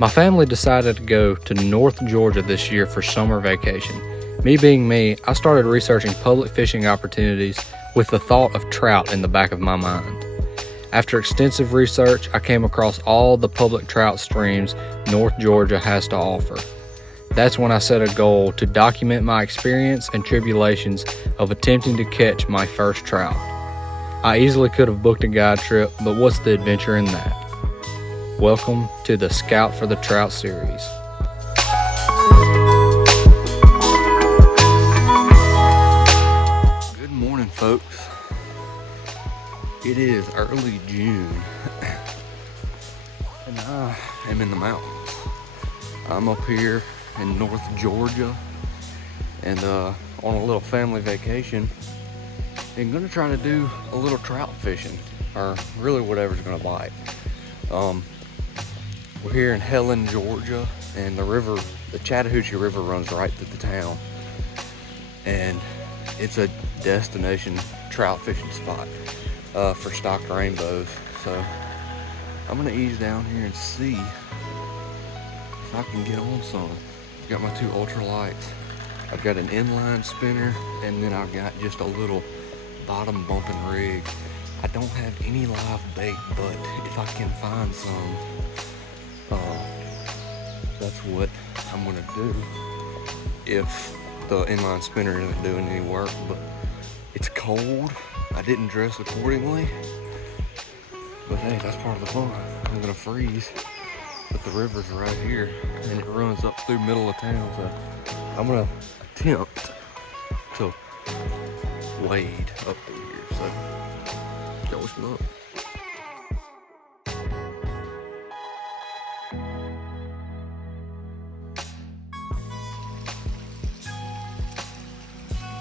My family decided to go to North Georgia this year for summer vacation. Me being me, I started researching public fishing opportunities with the thought of trout in the back of my mind. After extensive research, I came across all the public trout streams North Georgia has to offer. That's when I set a goal to document my experience and tribulations of attempting to catch my first trout. I easily could have booked a guide trip, but what's the adventure in that? Welcome to the Scout for the Trout series. Good morning, folks. It is early June, and I am in the mountains. I'm up here in North Georgia, and on a little family vacation, and gonna try to do a little trout fishing, or really whatever's gonna bite. We're here in Helen, Georgia, and the Chattahoochee River runs right through the town. And it's a destination trout fishing spot for stocked rainbows. So I'm gonna ease down here and see if I can get on some. Got my two ultralights. I've got an inline spinner, and then I've got just a little bottom bumping rig. I don't have any live bait, but if I can find some, that's what I'm gonna do if the inline spinner isn't doing any work. But it's cold. I didn't dress accordingly, but hey, that's part of the fun. I'm gonna freeze, but the river's right here and it runs up through middle of town, so I'm gonna attempt to wade up through here. So wish me luck.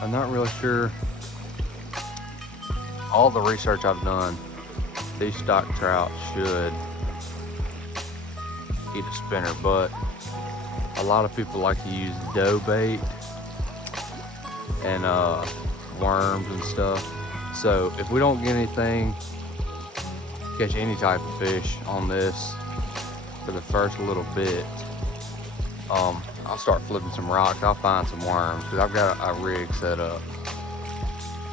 I'm not really sure. All the research I've done, these stock trout should eat a spinner, but a lot of people like to use dough bait and worms and stuff. So if we don't get anything, catch any type of fish on this for the first little bit, I'll start flipping some rocks. I'll find some worms because I've got a rig set up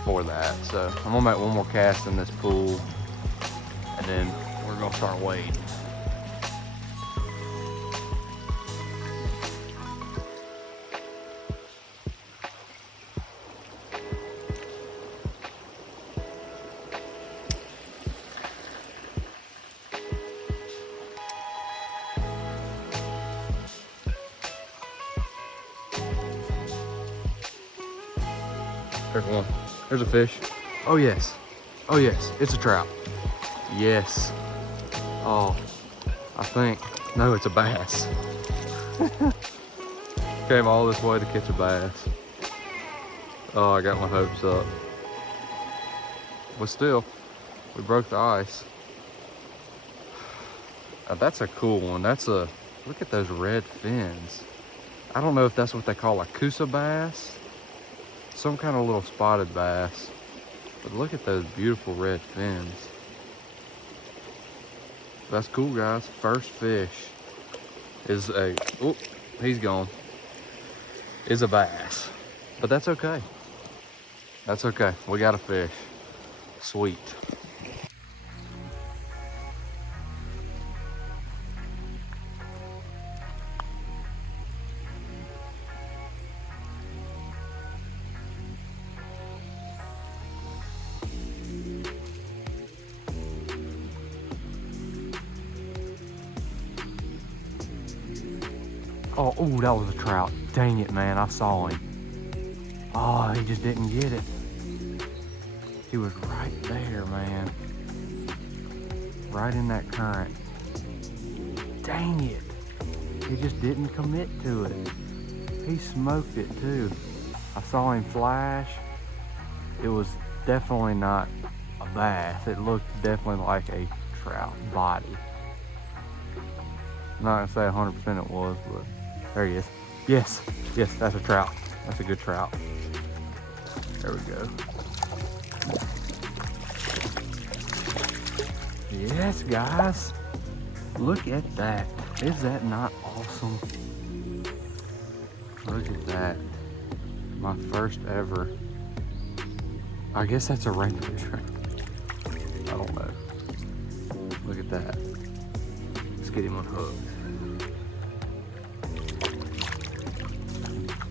for that. So I'm gonna make one more cast in this pool, and then we're gonna start wading. There's one. There's a fish. Oh yes. Oh yes. It's a trout. Yes. Oh, I think. No, it's a bass. Came all this way to catch a bass. Oh, I got my hopes up. But still, we broke the ice. That's a cool one. Look at those red fins. I don't know if that's what they call a Coosa bass. Some kind of little spotted bass, but look at those beautiful red fins. That's cool, guys. First fish is he's gone, is a bass, but that's okay. That's okay. We got a fish. Sweet. Oh, ooh, that was a trout. Dang it, man, I saw him. Oh, he just didn't get it. He was right there, man. Right in that current. Dang it. He just didn't commit to it. He smoked it too. I saw him flash. It was definitely not a bass. It looked definitely like a trout body. I'm not gonna say 100% it was, but there he is. Yes, yes, that's a trout. That's a good trout. There we go. Yes, guys. Look at that. Is that not awesome? Look at that. My first ever. I guess that's a rainbow trout. I don't know. Look at that. Let's get him unhooked.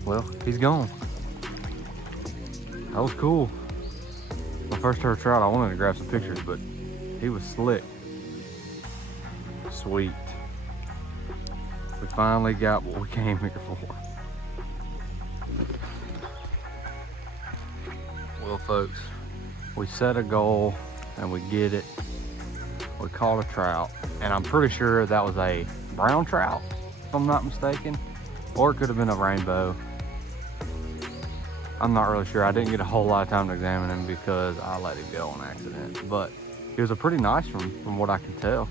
Well, he's gone. That was cool. My first ever trout. I wanted to grab some pictures, but he was slick. Sweet. We finally got what we came here for. Well, folks, we set a goal and we get it. We caught a trout, and I'm pretty sure that was a brown trout, if I'm not mistaken, or it could have been a rainbow. I'm not really sure. I didn't get a whole lot of time to examine him because I let him go on accident, but he was a pretty nice one from what I can tell.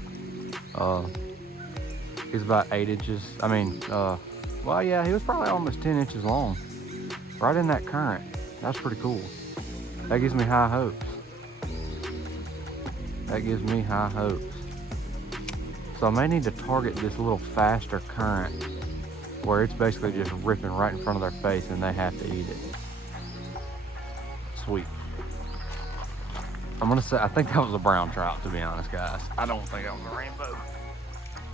He's about 8 inches. I mean, well, yeah, he was probably almost 10 inches long, right in that current. That's pretty cool. That gives me high hopes. That gives me high hopes. So I may need to target this little faster current where it's basically just ripping right in front of their face and they have to eat it. Sweet. I'm gonna say, I think that was a brown trout, to be honest, guys. I don't think that was a rainbow.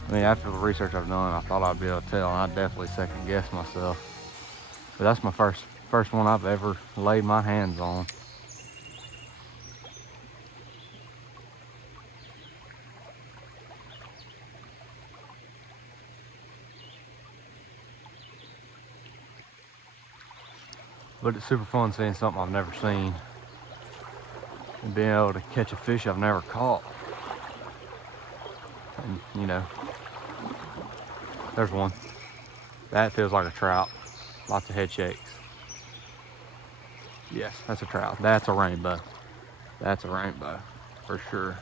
I mean, after the research I've done, I thought I'd be able to tell, and I definitely second guessed myself. But that's my first one I've ever laid my hands on. But it's super fun seeing something I've never seen and being able to catch a fish I've never caught. And you know, there's one. That feels like a trout. Lots of head shakes. Yes, that's a trout. That's a rainbow. That's a rainbow for sure.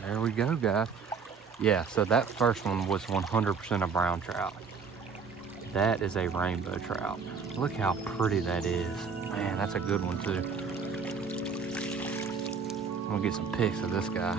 There we go, guys. Yeah, so that first one was 100% a brown trout. That is a rainbow trout. Look how pretty that is. Man, that's a good one too. I'm gonna get some pics of this guy.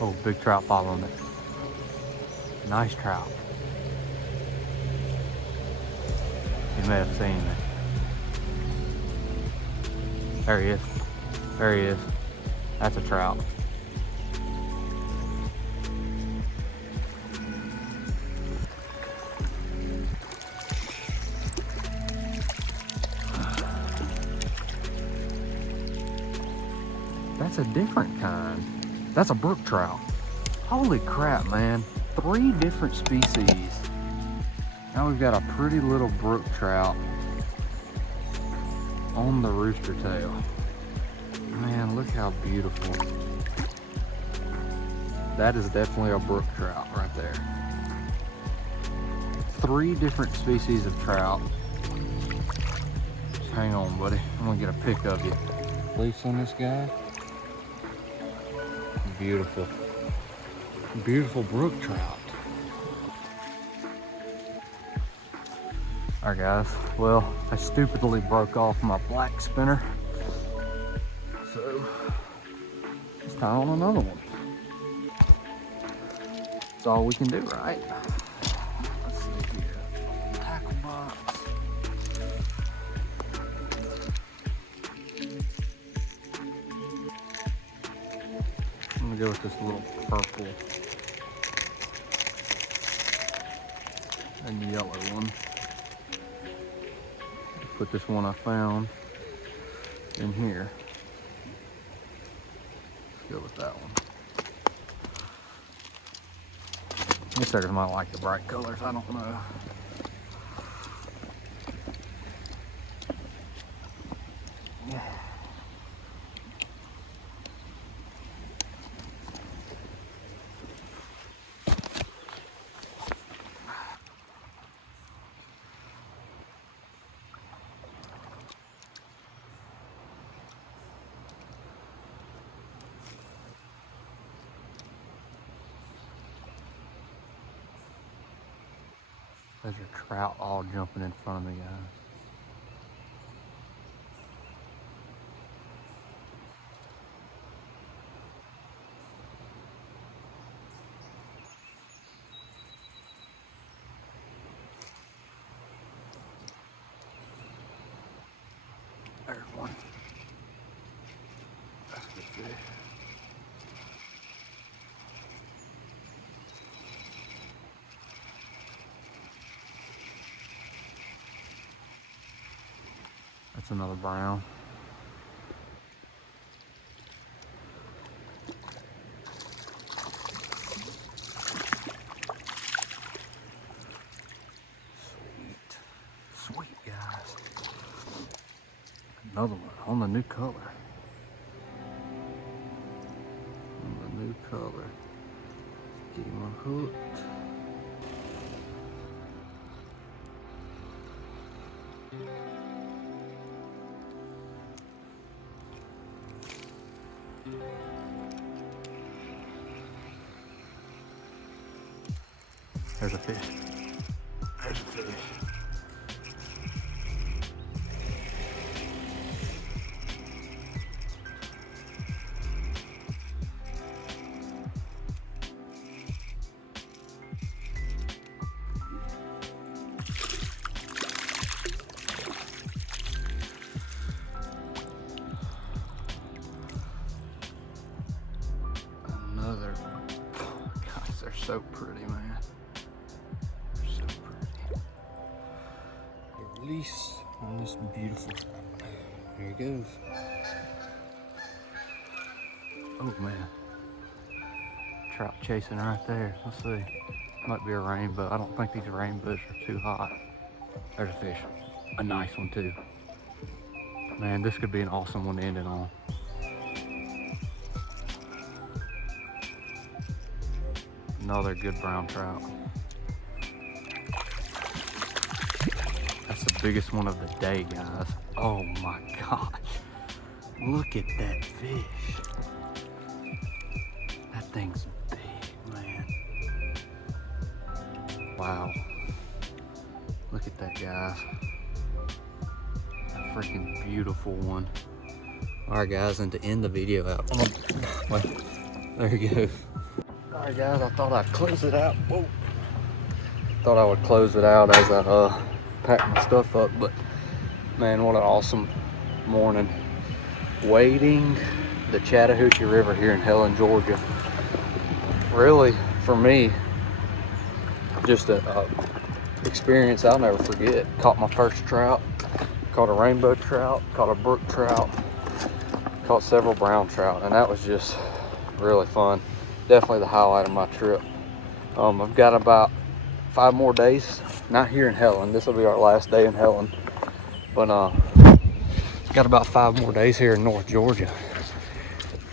Oh, big trout following it. Nice trout. You may have seen it. There he is. There he is. That's a trout. That's a different kind. That's a brook trout. Holy crap, man. 3 different species. Now we've got a pretty little brook trout on the rooster tail. Man, look how beautiful. That is definitely a brook trout right there. 3 different species of trout. Just hang on, buddy. I'm gonna get a pic of you. Leash on this guy. Beautiful. Beautiful brook trout. All right, guys. Well, I stupidly broke off my black spinner. So, let's tie on another one. That's all we can do, right? Let's see here. Tackle box. I'm gonna go with this little purple and yellow one. Put this one I found in here. Let's go with that one. These suckers might like the bright colors, I don't know. There's your trout all jumping in front of me, guys. There's one. That's a good fish. That's another brown. Sweet, guys. Another one on the new color. On the new color. Get him hooked. There's a fish. There's a fish. Another one. Gosh, they're so pretty, man. They're so pretty. Release on this beautiful trout. There he goes. Oh man. Trout chasing right there. Let's see. Might be a rainbow. I don't think these rainbows are too hot. There's a fish. A nice one too. Man, this could be an awesome one to end it on. Another good brown trout. That's the biggest one of the day, guys. Oh my gosh. Look at that fish. That thing's big, man. Wow. Look at that, guys. A freaking beautiful one. All right, guys, and to end the video out. Wait, there you go. All right, guys, I thought I'd close it out. Whoa. Thought I would close it out as I pack my stuff up, but man, what an awesome morning. Wading the Chattahoochee River here in Helen, Georgia. Really, for me, just an experience I'll never forget. Caught my first trout, caught a rainbow trout, caught a brook trout, caught several brown trout, and that was just really fun. Definitely the highlight of my trip. I've got about 5 more days, not here in Helen. This will be our last day in Helen, but got about 5 more days here in North Georgia,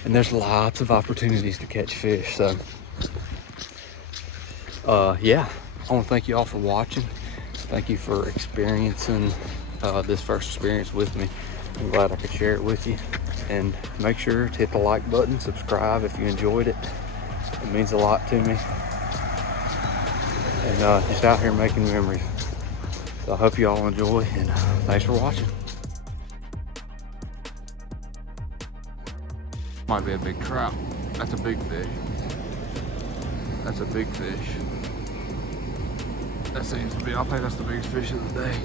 and there's lots of opportunities to catch fish. So yeah, I want to thank you all for watching. Thank you for experiencing this first experience with me. I'm glad I could share it with you, and make sure to hit the like button, subscribe if you enjoyed it. It means a lot to me, and just out here making memories. So I hope you all enjoy, and thanks for watching. Might be a big trout. That's a big fish. That's a big fish. That seems to be, I think that's the biggest fish of the day.